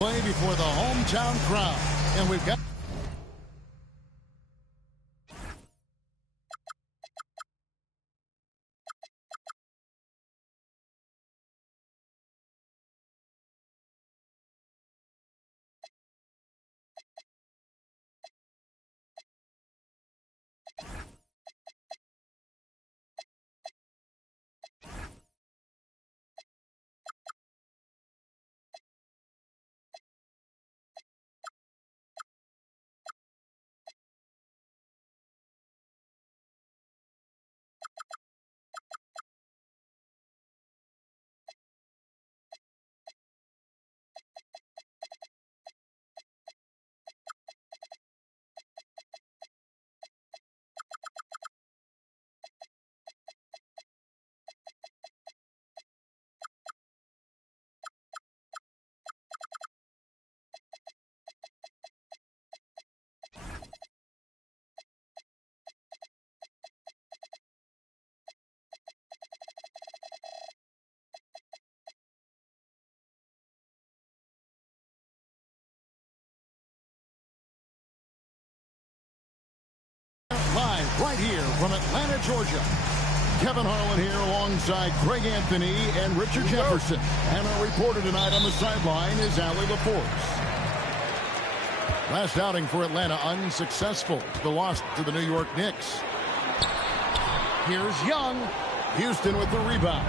Play before the hometown crowd. And we've got live right here from Atlanta, Georgia. Kevin Harlan here alongside Greg Anthony and Richard Jefferson. And our reporter tonight on the sideline is Allie LaForce. Last outing for Atlanta unsuccessful. The loss to the New York Knicks. Here's Young. Houston with the rebound.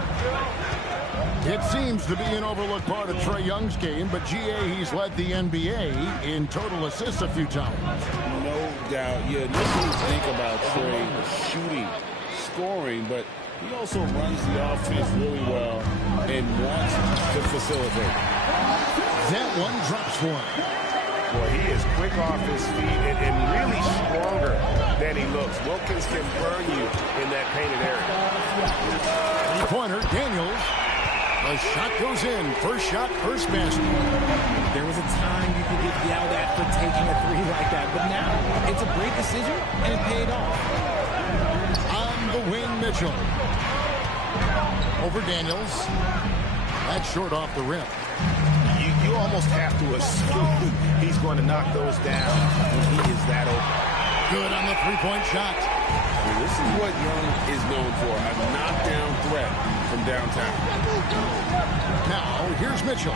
It seems to be an overlooked part of Trae Young's game, but GA, he's led the NBA in total assists a few times. No doubt. You initially think about Trae shooting, scoring, but he also runs the offense really well and wants to facilitate. That one drops for him. Well, he is quick off his feet and really stronger than he looks. Wilkins can burn you in that painted area. Three-pointer, Daniels. The shot goes in. First shot, first basket. There was a time you could get yelled at for taking a three like that, but now it's a great decision, and it paid off. On the wing, Mitchell. Over Daniels. That's short off the rim. You almost have to assume he's going to knock those down when he is that open. Good on the three-point shot. Well, this is what Young is known for, a knockdown threat from downtown. Now, here's Mitchell.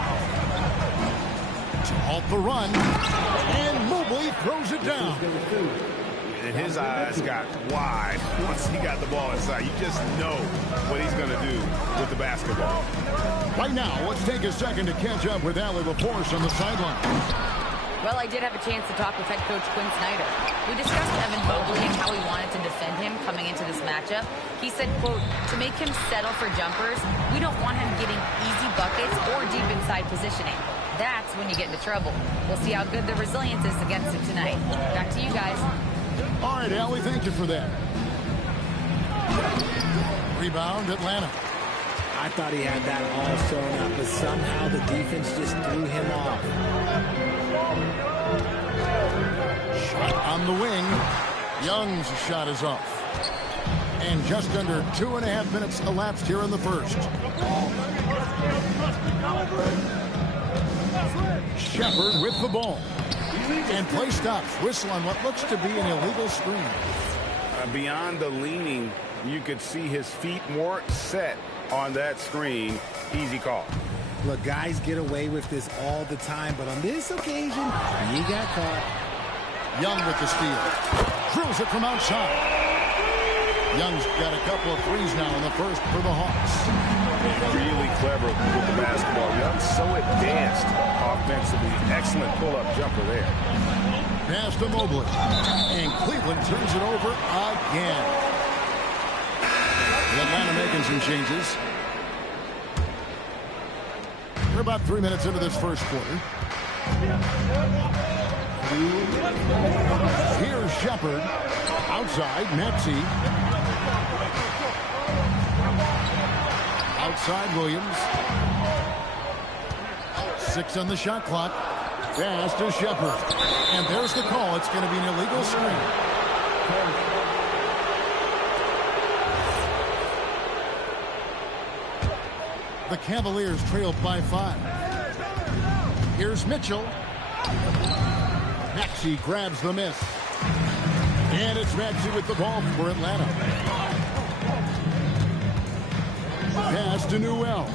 To halt the run. And Mobley throws it down. And his eyes got wide once he got the ball inside. You just know what he's going to do with the basketball. Right now, let's take a second to catch up with Allie LaForce on the sideline. Well, I did have a chance to talk with head coach Quinn Snyder. We discussed Evan Mobley and how he wanted to defend him coming into this matchup. He said, quote, to make him settle for jumpers, we don't want him getting easy buckets or deep inside positioning. That's when you get into trouble. We'll see how good the resilience is against him tonight. Back to you guys. All right, Allie, thank you for that. Rebound, Atlanta. I thought he had that all sewn up, but somehow the defense just threw him off. Shot on the wing. Young's shot is off. And just under 2.5 minutes elapsed here in the first. Shepard with the ball. And play stops. Whistle on what looks to be an illegal screen. Beyond the leaning, you could see his feet more set on that screen. Easy call. Look, guys get away with this all the time, but on this occasion, he got caught. Young with the steal. Drills it from outside. Young's got a couple of threes now in the first for the Hawks. Really clever with the basketball. Young's so advanced offensively. Excellent pull-up jumper there. Pass to Mobley. And Cleveland turns it over again. Atlanta making some changes. We're about 3 minutes into this first quarter. Here's Shepard. Outside, Maxey. Outside, Williams. 6 on the shot clock. Pass to Shepard. And there's the call. It's going to be an illegal screen. The Cavaliers trailed by 5. Here's Mitchell. Maxey grabs the miss. And it's Maxey with the ball for Atlanta. Pass to Newell.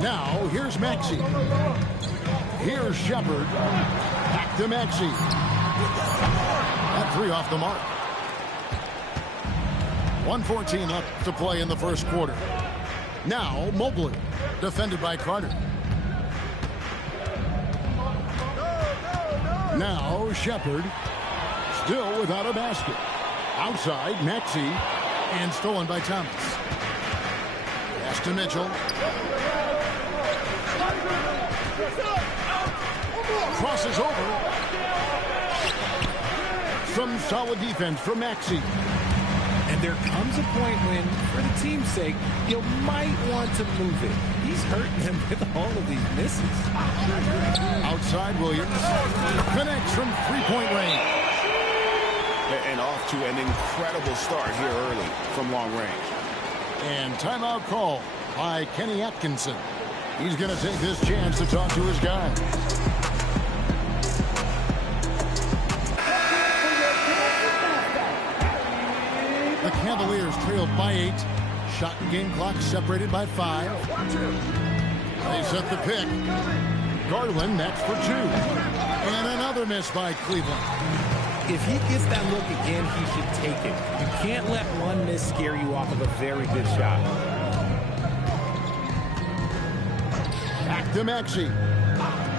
Now, here's Maxey. Here's Shepard. Back to Maxey. That three off the mark. 1:14 left to play in the first quarter. Now, Mobley, defended by Carter. Now, Shepard, still without a basket. Outside, Maxey, and stolen by Thomas. Pass to Mitchell. Crosses over. Some solid defense from Maxey. And there comes a point when, for the team's sake, you might want to move it. He's hurting them with all of these misses. Outside, Williams connects from three-point range. And off to an incredible start here early from long range. And timeout call by Kenny Atkinson. He's going to take this chance to talk to his guy. The Cavaliers trailed by 8. Shot and game clock separated by 5. They set the pick. Garland next for 2. And another miss by Cleveland. If he gets that look again, he should take it. You can't let one miss scare you off of a very good shot. Back to Maxey.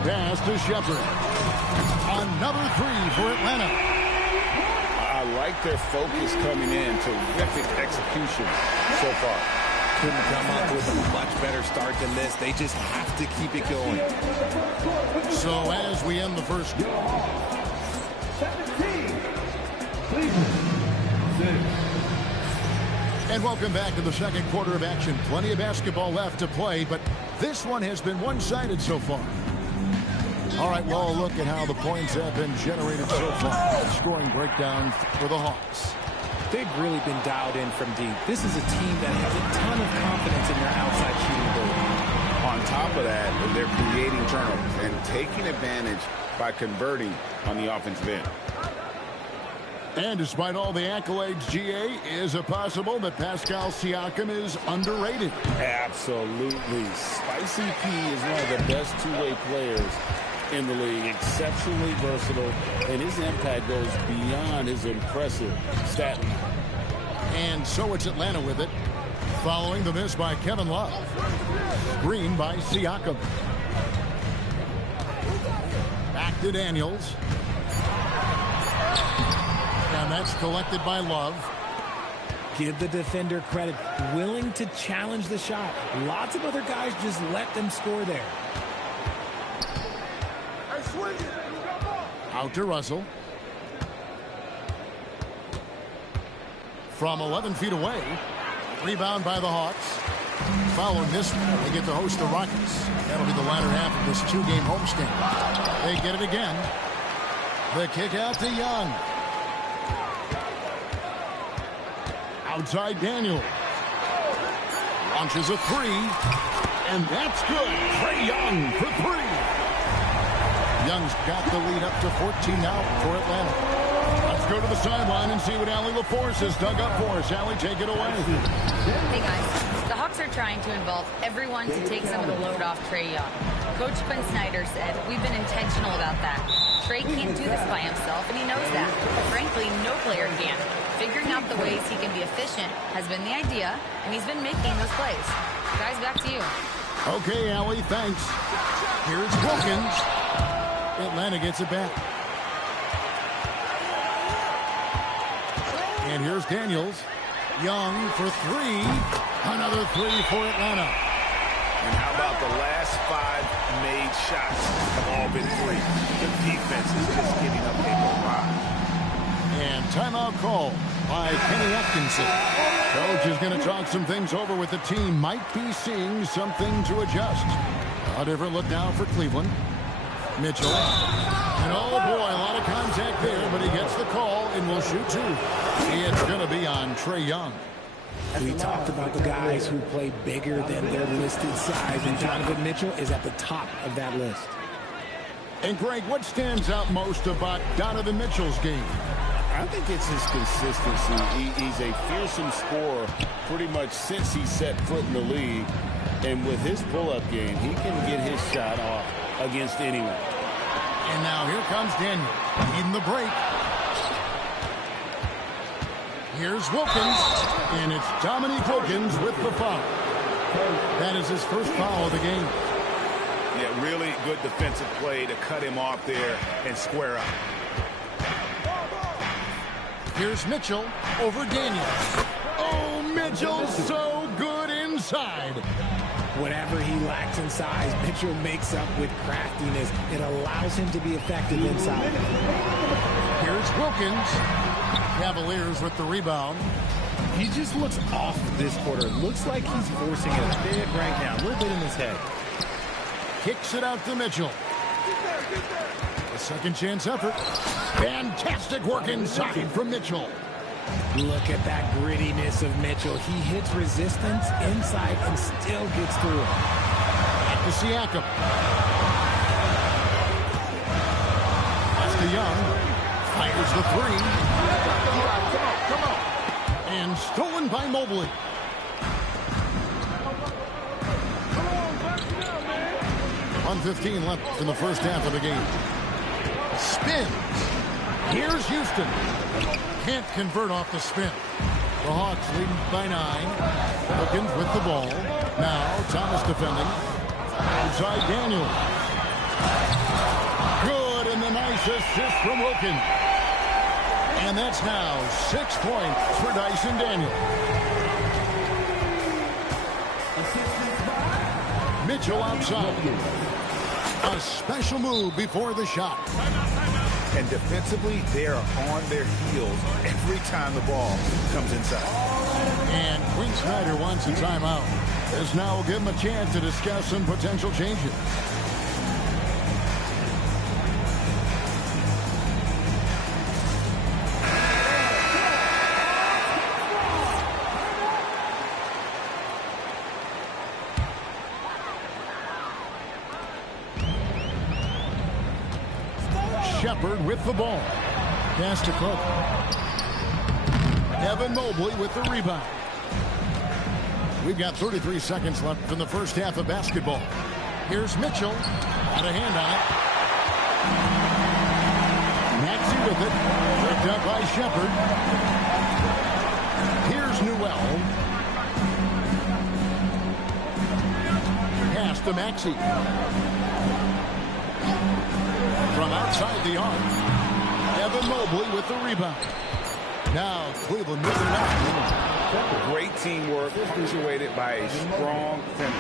Pass to Shepard. Another three for Atlanta. I like their focus coming in. Terrific execution so far. Couldn't come up with a much better start than this. They just have to keep it going. So as we end the first. And welcome back to the second quarter of action. Plenty of basketball left to play, but this one has been one-sided so far. All right, well, look at how the points have been generated so far. Scoring breakdown for the Hawks. They've really been dialed in from deep. This is a team that has a ton of confidence in their outside shooting ability. On top of that, they're creating turnovers and taking advantage by converting on the offensive end. And despite all the accolades, GA, is it possible that Pascal Siakam is underrated? Absolutely. Spicy P is one of the best two-way players in the league. Exceptionally versatile, and his impact goes beyond his impressive stat line. And so it's Atlanta with it, following the miss by Kevin Love. Screen by Siakam. Back to Daniels. And that's collected by Love. Give the defender credit. Willing to challenge the shot. Lots of other guys just let them score there. Out to Russell. From 11 feet away. Rebound by the Hawks. Following this one, they get to host the Rockets. That'll be the latter half of this two-game homestand. They get it again. The kick out to Young. Outside Daniel. Launches a three. And that's good. Trae Young for three. Young's got the lead up to 14 now for Atlanta. Let's go to the sideline and see what Allie LaForce has dug up for us. Allie, take it away. Hey, guys. The Hawks are trying to involve everyone to take some of the load off Trae Young. Coach Quinn Snyder said, we've been intentional about that. Trae can't do this by himself, and he knows that. Frankly, no player can. Figuring out the ways he can be efficient has been the idea, and he's been making those plays. Guys, back to you. Okay, Allie, thanks. Here's Wilkins. Atlanta gets it back. And here's Daniels. Young for three. Another three for Atlanta. And how about the last 5 made shots have all been three? The defense is just giving up a barrage. And timeout call by Kenny Atkinson. Coach is going to talk some things over with the team. Might be seeing something to adjust. A different look now for Cleveland. Mitchell. And oh boy, a lot of contact there, but he gets the call and will shoot two. It's going to be on Trae Young. We talked about the guys who play bigger than their listed size, and Donovan Mitchell is at the top of that list. And Greg, what stands out most about Donovan Mitchell's game? I think it's his consistency. He's a fearsome scorer pretty much since he set foot in the league. And with his pull-up game, he can get his shot off against anyone. And now here comes Daniel, leading the break. Here's Wilkins, and it's Dominique Wilkins with the foul. That is his first foul of the game. Yeah, really good defensive play to cut him off there and square up. Here's Mitchell over Daniels. Oh, Mitchell so good inside. Whatever he lacks in size, Mitchell makes up with craftiness. It allows him to be effective inside. Here's Wilkins. Cavaliers with the rebound. He just looks off this quarter. Looks like he's forcing it a bit right now. A little bit in his head. Kicks it out to Mitchell. A second chance effort. Fantastic work inside from Mitchell. Look at that grittiness of Mitchell. He hits resistance inside and still gets through it. Back to Siakam. Pass to Young. Fires the three. Come on. And stolen by Mobley. .1:15 left in the first half of the game. Spins. Here's Houston. Can't convert off the spin. The Hawks leading by 9. Wilkins with the ball. Now Thomas defending. Inside Daniel. Good, and the nice assist from Wilkins. And that's now 6 points for Dyson Daniel. Mitchell outside. A special move before the shot. And defensively, they are on their heels every time the ball comes inside. And Quinn Snyder wants a timeout. This now will give him a chance to discuss some potential changes. Shepard with the ball. Pass to Cook. Evan Mobley with the rebound. We've got 33 seconds left in the first half of basketball. Here's Mitchell. Got a hand on it. Maxey with it. Picked up by Shepard. Here's Newell. Pass to Maxey. From outside the arc, Evan Mobley with the rebound. Now Cleveland moving out. Great teamwork, punctuated by a strong finish.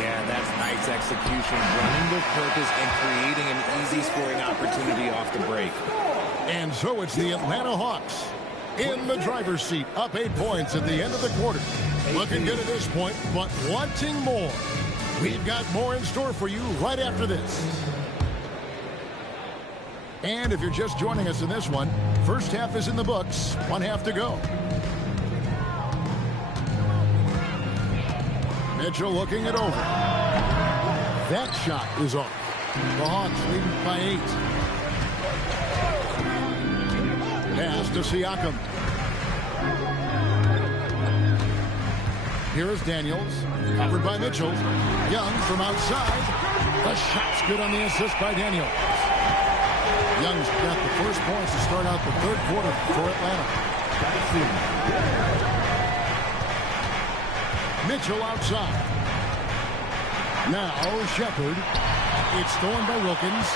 Yeah, that's nice execution. Running with purpose and creating an easy scoring opportunity off the break. And so it's the Atlanta Hawks in the driver's seat, up 8 points at the end of the quarter. Looking good at this point, but wanting more. We've got more in store for you right after this. And if you're just joining us in this one, first half is in the books, 1 half to go. Mitchell looking it over. That shot is off. The Hawks leading by 8. Pass to Siakam. Here is Daniels, covered by Mitchell. Young from outside. The shot's good on the assist by Daniels. Young's got the first points to start out the third quarter for Atlanta. Mitchell outside. Now Shepard. It's stolen by Wilkins.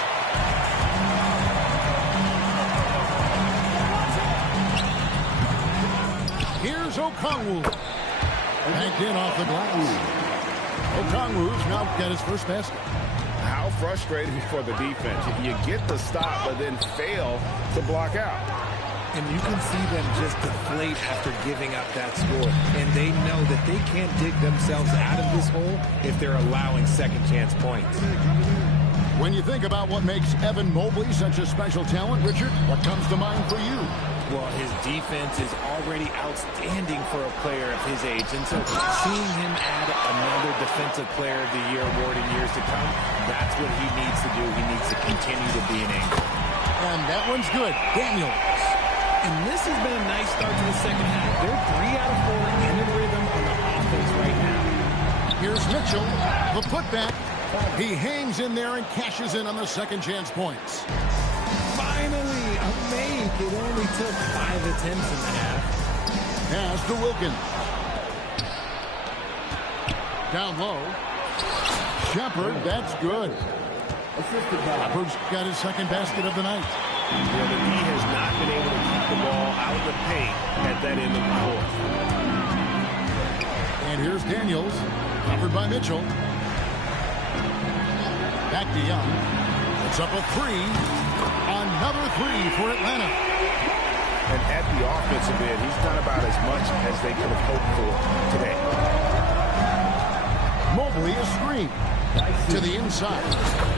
Here's Okongwu. Banked in off the glass. Okongwu's now got his first basket. How frustrating for the defense. You get the stop, but then fail to block out. And you can see them just deflate after giving up that score. And they know that they can't dig themselves out of this hole if they're allowing second chance points. When you think about what makes Evan Mobley such a special talent, Richard, what comes to mind for you? Well, his defense is already outstanding for a player of his age. And so seeing him add another Defensive Player of the Year award in years to come, that's what he needs to do. He needs to continue to be an anchor. And that one's good. Daniels. And this has been a nice start to the second half. They're 3 out of 4 in the rhythm on the offense right now. Here's Mitchell, the putback. He hangs in there and cashes in on the second chance points. Finally, a make. It only took 5 attempts in the half. Pass to Wilkins. Down low. Shepard, that's good. Shepard's got his second basket of the night. Well, the D has not been able to keep the ball out of the paint at that end of the court. And here's Daniels, covered by Mitchell. Back to Young. It's up a 3. Another 3 for Atlanta. And at the offensive end, he's done about as much as they could have hoped for today. Mobley a screen. To the inside.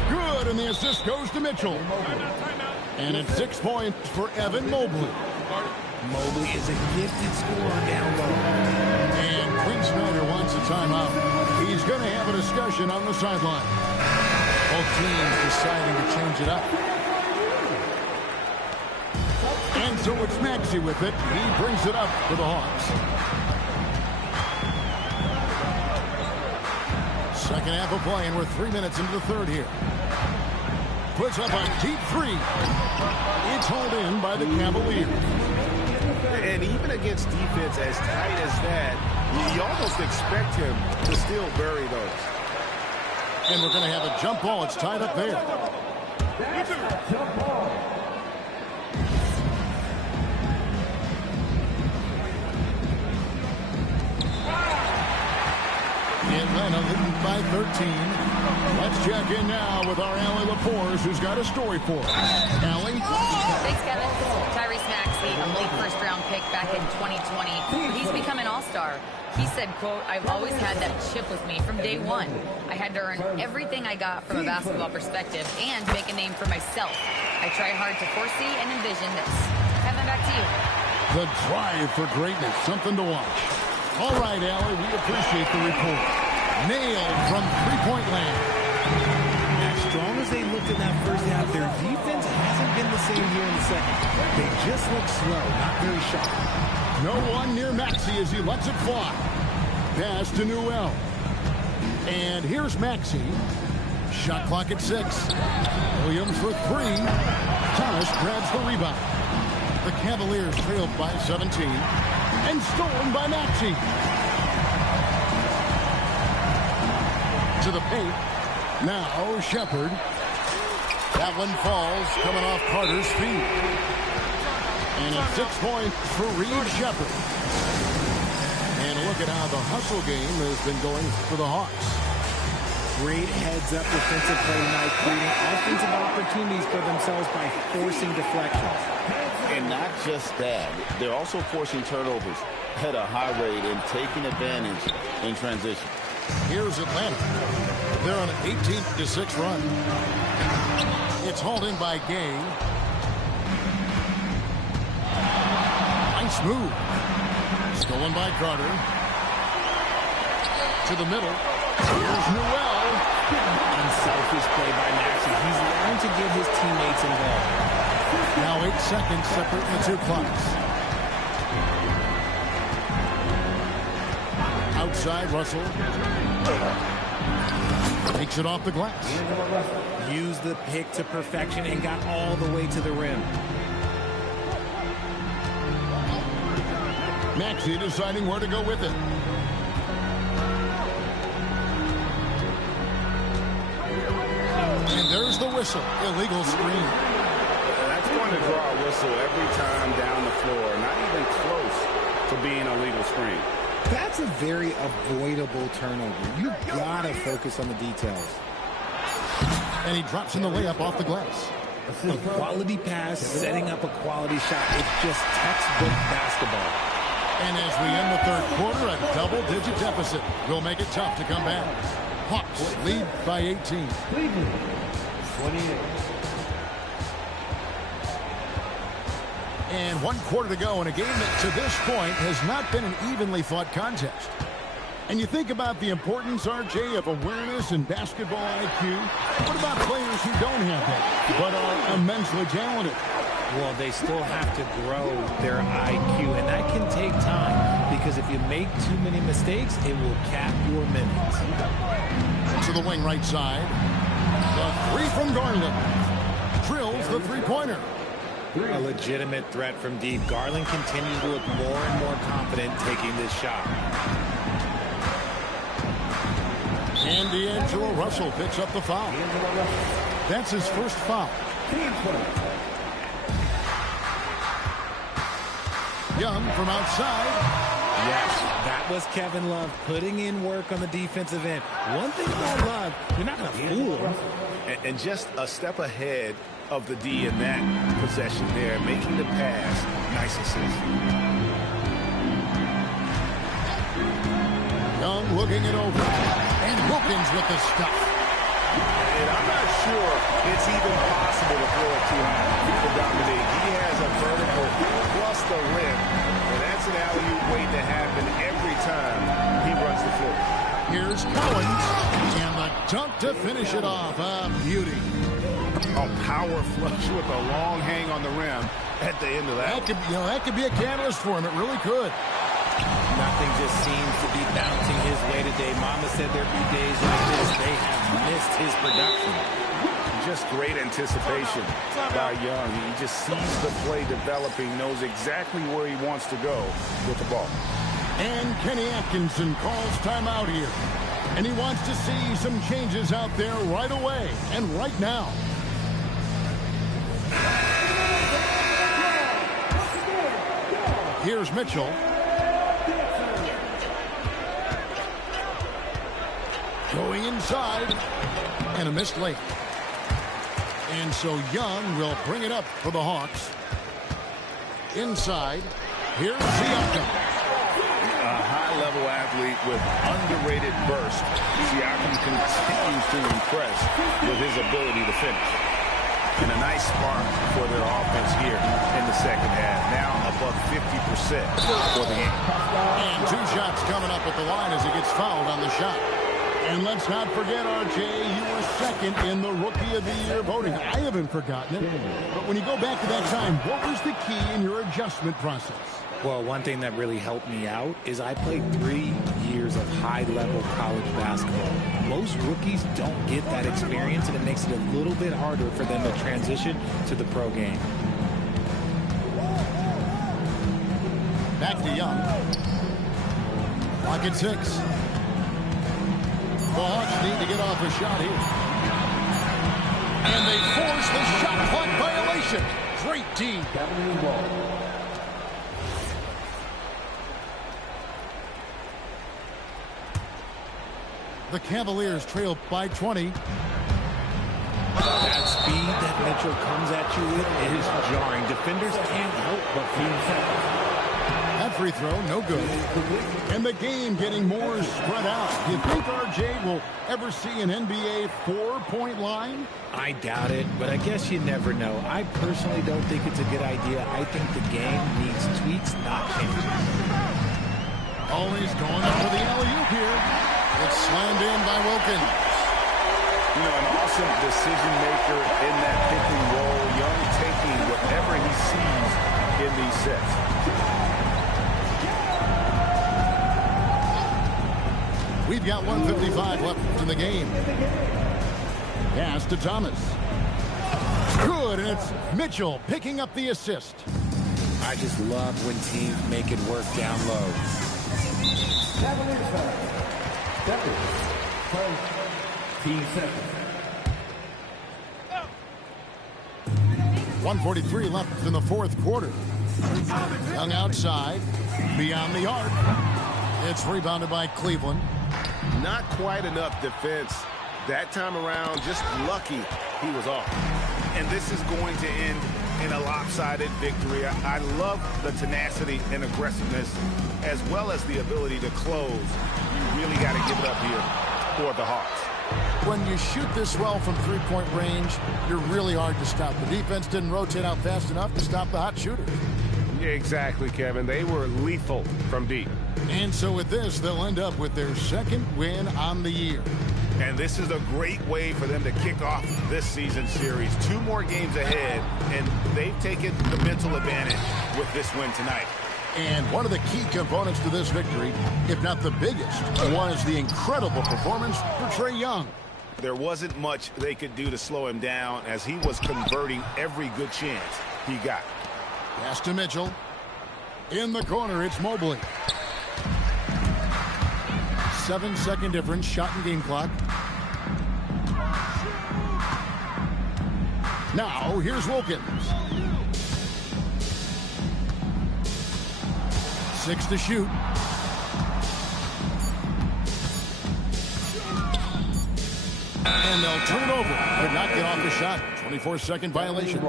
Good, and the assist goes to Mitchell. And it's 6 points for Evan Mobley. Mobley is a gifted scorer down low. And Quinn Snyder wants a timeout. He's going to have a discussion on the sideline. Both teams deciding to change it up. And so it's Maxey with it. He brings it up for the Hawks. Second half of play, and we're 3 minutes into the third here. Puts up a deep 3. It's hauled in by the Cavaliers. And even against defense as tight as that, you almost expect him to still bury those. And we're going to have a jump ball. It's tied up there. Atlanta leading by 13. Let's check in now with our Allie LaForce, who's got a story for us. Allie? Thanks, Kevin. Tyrese Maxey, a late first-round pick back in 2020. He's become an all-star. He said, quote, "I've always had that chip with me from day one. I had to earn everything I got from a basketball perspective and make a name for myself. I try hard to foresee and envision this." Kevin, back to you. The drive for greatness, something to watch. All right, Allie, we appreciate the report. Nailed from three-point land. As strong as they looked in that first half, their defense hasn't been the same here in the second. They just look slow, not very sharp. No one near Maxey as he lets it fly. Pass to Newell. And here's Maxey. Shot clock at 6. Williams for 3. Thomas grabs the rebound. The Cavaliers trailed by 17. And stolen by Maxey. To the paint. Now Shepard. That one falls, coming off Carter's feet. And it's 6 points for Reed Shepard. And look at how the hustle game has been going for the Hawks. Great heads-up defensive play tonight, creating offensive opportunities for themselves by forcing deflections. And not just that, they're also forcing turnovers at a high rate and taking advantage in transition. Here's Atlanta. They're on an 18-6 run. It's hauled in by Gay. Nice move. Stolen by Carter. To the middle. Here's Newell. Unselfish play by Maxey. He's learned to get his teammates involved. Now 8 seconds separate the two clocks. Outside, Russell. Takes it off the glass. Used the pick to perfection and got all the way to the rim. Maxey deciding where to go with it. And there's the whistle. Illegal screen. That's going to draw a whistle every time down the floor. Not even close to being a legal screen. That's a very avoidable turnover. You've got to focus on the details. And he drops in the layup off the glass. A quality pass, setting up a quality shot. It's just textbook basketball. And as we end the third quarter, a double-digit deficit will make it tough to come back. Hawks lead by 18. And 1 quarter to go in a game that to this point has not been an evenly fought contest. And you think about the importance, RJ, of awareness and basketball IQ. What about players who don't have that, but are immensely talented? Well, they still have to grow their IQ, and that can take time because if you make too many mistakes, it will cap your minutes. To the wing right side. The three from Garland. Drills the three-pointer. A legitimate threat from deep. Garland continues to look more and more confident taking this shot. And D'Angelo Russell picks up the foul. That's his first foul. Young from outside. Yes, that was Kevin Love putting in work on the defensive end. One thing about Love, you're not going to fool him. And just a step ahead of the D in that possession there, making the pass. Nice assist. Young looking it over. And Wilkins with the stuff. And I'm not sure it's even possible to throw it too high for Dominique. He has a vertical plus the rim. And that's an alley-oop waiting to happen every time he runs the floor. Here's Collins. And the dunk to finish it off. A beauty. A power flush with a long hang on the rim at the end of that. That could be a catalyst for him. It really could. Nothing just seems to be bouncing his way today. Mama said there'd be days like this. They have missed his production. Just great anticipation by Young. He just sees the play developing, knows exactly where he wants to go with the ball. And Kenny Atkinson calls timeout here. And he wants to see some changes out there right away and right now. Here's Mitchell. Going inside. And a missed late. And so Young will bring it up for the Hawks. Inside. Here's Siakam. A high-level athlete with underrated burst. Siakam continues to impress with his ability to finish. And a nice spark for their offense here in the second half. Now above 50% for the game. And 2 shots coming up at the line as he gets fouled on the shot. And let's not forget, RJ, you were second in the Rookie of the Year voting. I haven't forgotten it. But when you go back to that time, what was the key in your adjustment process? Well, one thing that really helped me out is I played 3 years of high-level college basketball. Most rookies don't get that experience, and it makes it a little bit harder for them to transition to the pro game. Back to Young. Clock at 6. The Hawks need to get off a shot here. And they force the shot clock violation. Great D. The Cavaliers trail by 20. That speed that Mitchell comes at you with is jarring. Defenders can't help but feel that. That free throw, no good. And the game getting more spread out. Do you think RJ will ever see an NBA 4-point line? I doubt it, but I guess you never know. I personally don't think it's a good idea. I think the game needs tweaks, not changes. Always going up for the alley-oop here. It's slammed in by Wilkins. You know, an awesome decision maker in that pick and roll. Young taking whatever he sees in these sets. We've got 1:55 left in the game. Pass to Thomas. Good, and it's Mitchell picking up the assist. I just love when teams make it work down low. 1:43 left in the 4th quarter. Young outside, beyond the arc. It's rebounded by Cleveland. Not quite enough defense that time around. Just lucky he was off. And this is going to end in a lopsided victory. I love the tenacity and aggressiveness as well as the ability to close. You really got to give it up here for the Hawks. When you shoot this well from three-point range, you're really hard to stop. The defense didn't rotate out fast enough to stop the hot shooter. Exactly, Kevin. They were lethal from deep. And so with this, they'll end up with their second win on the year. And this is a great way for them to kick off this season series. 2 more games ahead, and they've taken the mental advantage with this win tonight. And one of the key components to this victory, if not the biggest, was the incredible performance for Trae Young. There wasn't much they could do to slow him down as he was converting every good chance he got. Pass to Mitchell. In the corner, it's Mobley. 7-second difference, shot and game clock. Now, here's Wilkins. 6 to shoot. And they'll turn it over. Could not get off the shot. 24-second violation.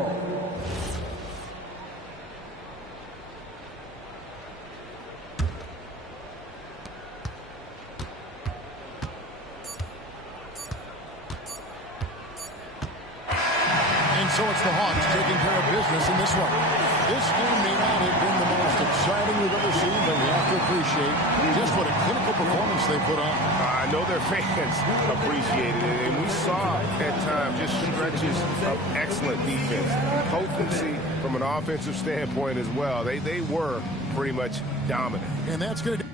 So it's the Hawks taking care of business in this one. This game may not have been the most exciting we've ever seen, but we have to appreciate just what a clinical performance they put on. I know their fans appreciated it, and we saw at times just stretches of excellent defense. Potency from an offensive standpoint as well. They were pretty much dominant. And that's going to